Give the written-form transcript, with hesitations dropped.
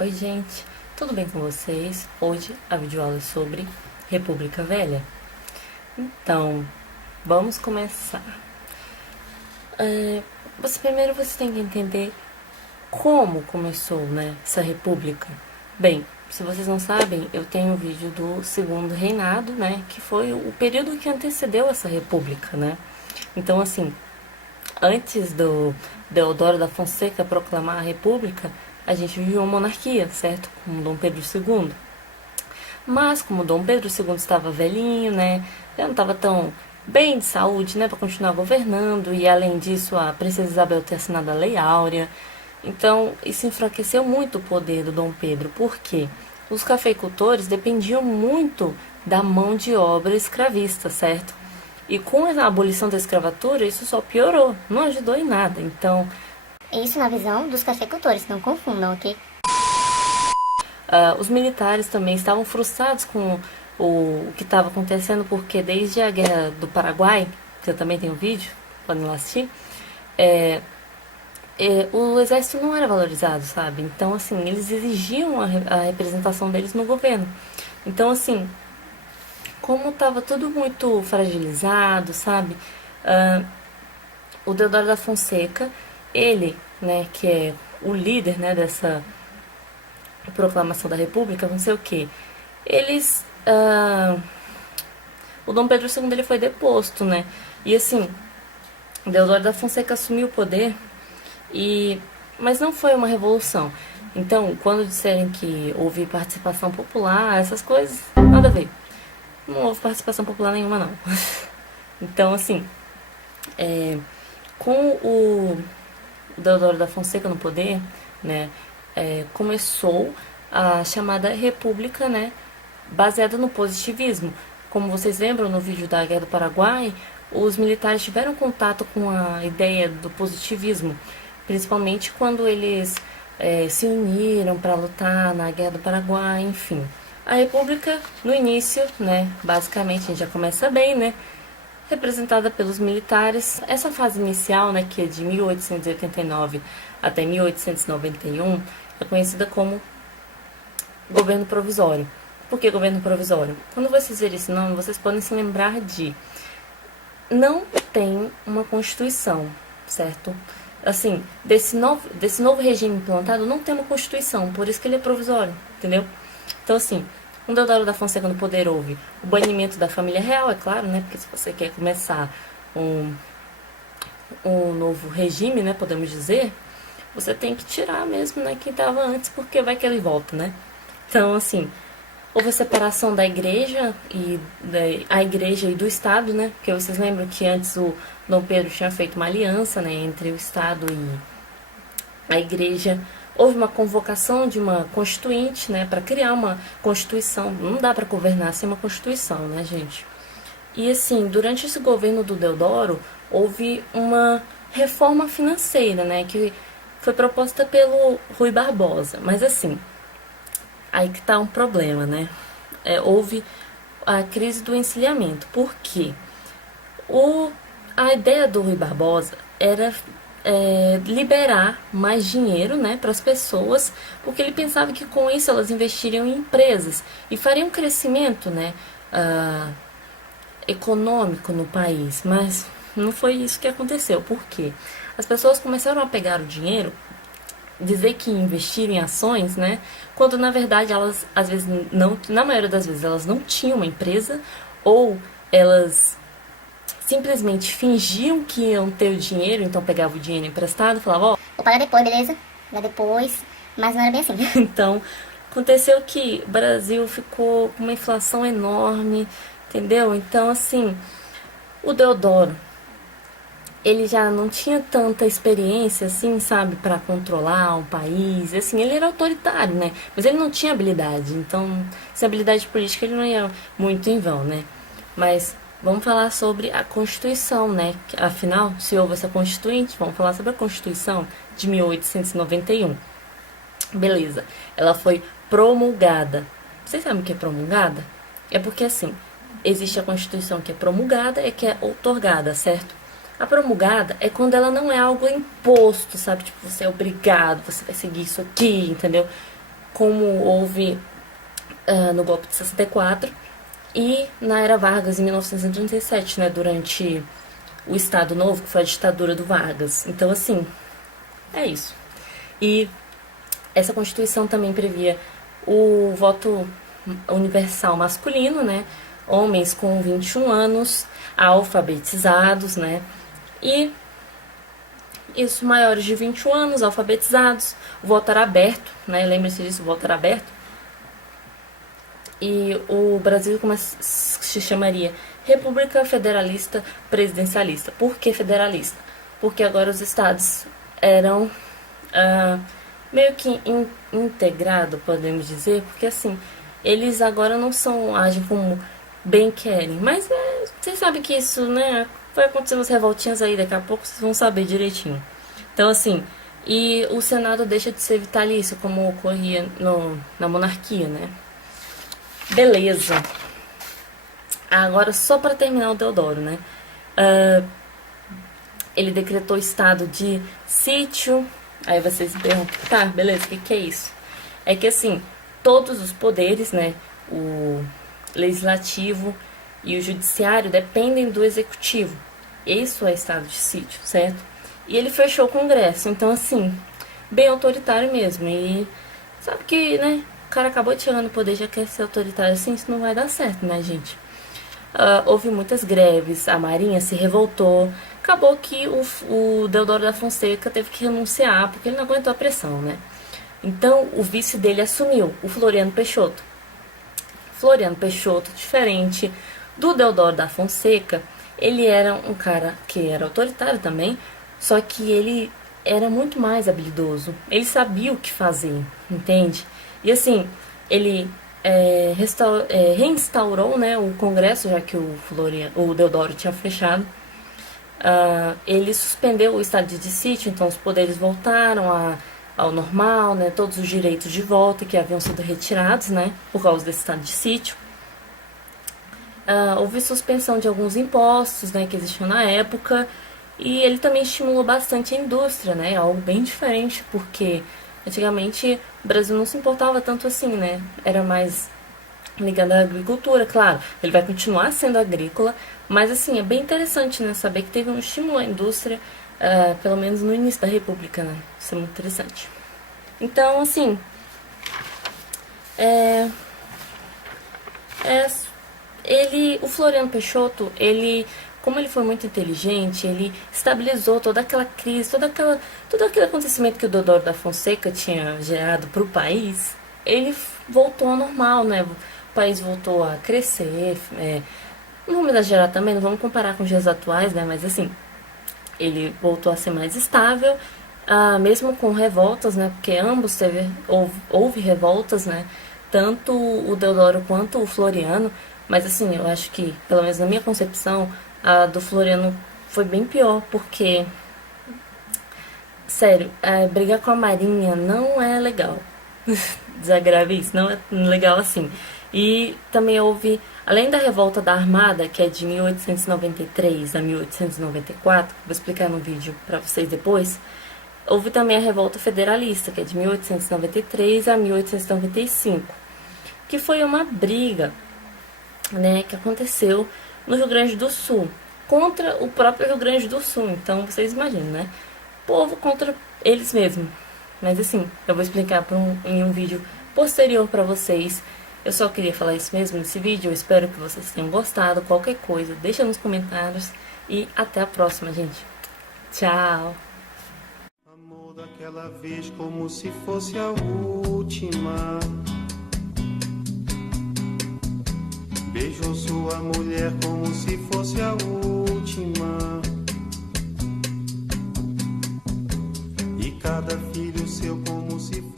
Oi gente, tudo bem com vocês? Hoje a videoaula é sobre República Velha. Então, vamos começar. Primeiro você tem que entender como começou, né, essa república. Bem, se vocês não sabem, eu tenho um vídeo do Segundo Reinado, né, que foi o período que antecedeu essa república, né. Então, assim, antes do Deodoro da Fonseca proclamar a república, a gente vivia uma monarquia, certo? Com Dom Pedro II. Mas como Dom Pedro II estava velhinho, né, já não estava tão bem de saúde, né, para continuar governando, e além disso a princesa Isabel ter assinado a Lei Áurea, então isso enfraqueceu muito o poder do Dom Pedro, porque os cafeicultores dependiam muito da mão de obra escravista, certo? E com a abolição da escravatura, isso só piorou, não ajudou em nada. Então, isso na visão dos cafeicultores, não confundam, ok? Os militares também estavam frustrados com o que estava acontecendo, porque desde a Guerra do Paraguai, que eu também tenho um vídeo, podem lá assistir, o exército não era valorizado, sabe? Então, assim, eles exigiam a representação deles no governo. Então, assim, como estava tudo muito fragilizado, sabe? O Deodoro da Fonseca, ele, né, que é o líder, né, dessa proclamação da República, não sei o que, eles... o Dom Pedro II ele foi deposto, né? E assim, Deodoro da Fonseca assumiu o poder, mas não foi uma revolução. Então, quando disserem que houve participação popular, essas coisas, nada a ver. Não houve participação popular nenhuma, não. Então, assim, com o Deodoro da Fonseca no poder, né, começou a chamada República, né, baseada no positivismo. Como vocês lembram, no vídeo da Guerra do Paraguai, os militares tiveram contato com a ideia do positivismo, principalmente quando eles se uniram para lutar na Guerra do Paraguai, enfim. A República, no início, né, basicamente, a gente já começa bem, né, representada pelos militares. Essa fase inicial, né, que é de 1889 até 1891, é conhecida como governo provisório. Por que governo provisório? Quando vocês verem esse nome, vocês podem se lembrar de... Não tem uma constituição, certo? Assim, desse novo regime implantado, não tem uma constituição, por isso que ele é provisório, entendeu? Então, assim, com Deodoro da Fonseca no poder houve o banimento da família real, é claro, né? Porque se você quer começar um novo regime, né, podemos dizer, você tem que tirar mesmo, né, quem estava antes, porque vai que ele volta, né? Então, assim, houve a separação da igreja e do Estado, né? Porque vocês lembram que antes o Dom Pedro tinha feito uma aliança, né, entre o Estado e a igreja. Houve uma convocação de uma constituinte, né, para criar uma constituição. Não dá para governar sem uma constituição, né, gente? E assim, durante esse governo do Deodoro, houve uma reforma financeira, né, que foi proposta pelo Rui Barbosa. Mas assim, aí que tá um problema, né? Houve a crise do encilhamento. Por quê? A ideia do Rui Barbosa era liberar mais dinheiro, né, para as pessoas, porque ele pensava que com isso elas investiriam em empresas e fariam um crescimento, né, econômico no país. Mas não foi isso que aconteceu. Por quê? As pessoas começaram a pegar o dinheiro, dizer que investiram em ações, né? Quando na verdade elas, às vezes, não, na maioria das vezes, elas não tinham uma empresa, ou elas simplesmente fingiam que iam ter o dinheiro, então pegavam o dinheiro emprestado e falavam, Vou pagar depois, beleza? Pagar depois, mas não era bem assim. Então, aconteceu que o Brasil ficou com uma inflação enorme, entendeu? Então, assim, o Deodoro, ele já não tinha tanta experiência, assim, sabe, para controlar um país. Assim, ele era autoritário, né? Mas ele não tinha habilidade. Então, sem habilidade política, ele não ia muito em vão, né? Mas vamos falar sobre a Constituição, né? Afinal, se houve essa Constituinte, vamos falar sobre a Constituição de 1891. Beleza. Ela foi promulgada. Vocês sabem o que é promulgada? É porque, assim, existe a Constituição que é promulgada e que é outorgada, certo? A promulgada é quando ela não é algo imposto, sabe? Tipo, você é obrigado, você vai seguir isso aqui, entendeu? como houve no golpe de 64 e na era Vargas, em 1937, né, durante o Estado Novo, que foi a ditadura do Vargas. Então, assim, é isso. E essa Constituição também previa o voto universal masculino, né, homens com 21 anos, alfabetizados, né, e isso, maiores de 21 anos, alfabetizados, o voto era aberto, né, lembre-se disso, o voto era aberto. E o Brasil como se chamaria República Federalista Presidencialista. Por que federalista? Porque agora os estados eram meio que integrados, podemos dizer, porque assim, eles agora não agem como bem querem, mas vocês sabem que isso, né, vai acontecer umas revoltinhas aí, daqui a pouco vocês vão saber direitinho. Então assim, e o Senado deixa de ser vitalício, como ocorria na monarquia, né? Beleza. Agora, só para terminar o Deodoro, né? Ele decretou estado de sítio. Aí vocês me perguntam, tá, beleza, o que é isso? É que, assim, todos os poderes, né? O legislativo e o judiciário dependem do executivo. Isso é estado de sítio, certo? E ele fechou o Congresso. Então, assim, bem autoritário mesmo. E sabe que, né? O cara acabou de chegar no poder, já quer ser autoritário assim, isso não vai dar certo, né, gente? Houve muitas greves, a Marinha se revoltou, acabou que o Deodoro da Fonseca teve que renunciar, porque ele não aguentou a pressão, né? Então, o vice dele assumiu, o Floriano Peixoto. Floriano Peixoto, diferente do Deodoro da Fonseca, ele era um cara que era autoritário também, só que ele era muito mais habilidoso, ele sabia o que fazer, entende? E assim, ele reinstaurou, né, o Congresso, já que o Deodoro tinha fechado. Ele suspendeu o estado de sítio, então os poderes voltaram ao normal, né, todos os direitos de volta que haviam sido retirados, né, por causa desse estado de sítio. Houve suspensão de alguns impostos, né, que existiam na época, e ele também estimulou bastante a indústria, né, algo bem diferente, porque antigamente o Brasil não se importava tanto assim, né? Era mais ligado à agricultura, claro. Ele vai continuar sendo agrícola, mas assim, é bem interessante, né? Saber que teve um estímulo à indústria, pelo menos no início da República, né? Isso é muito interessante. Então, assim, o Floriano Peixoto, como ele foi muito inteligente, ele estabilizou toda aquela crise, todo aquele acontecimento que o Deodoro da Fonseca tinha gerado para o país. Ele voltou ao normal, né? O país voltou a crescer. Não vamos exagerar também, não vamos comparar com os dias atuais, né? Mas assim, ele voltou a ser mais estável, mesmo com revoltas, né? Porque ambos houve revoltas, né? Tanto o Deodoro quanto o Floriano. Mas assim, eu acho que, pelo menos na minha concepção, a do Floriano foi bem pior, porque, sério, brigar com a Marinha não é legal. Desagrave isso, não é legal assim. E também houve, além da revolta da Armada, que é de 1893 a 1894, vou explicar no vídeo pra vocês depois, houve também a revolta federalista, que é de 1893 a 1895, que foi uma briga, né, que aconteceu no Rio Grande do Sul, contra o próprio Rio Grande do Sul. Então, vocês imaginam, né? Povo contra eles mesmos. Mas assim, eu vou explicar em um vídeo posterior pra vocês. Eu só queria falar isso mesmo nesse vídeo. Eu espero que vocês tenham gostado. Qualquer coisa, deixa nos comentários. E até a próxima, gente. Tchau! Amor daquela vez como se fosse a última. Beijou sua mulher como se fosse a última. E cada filho seu como se fosse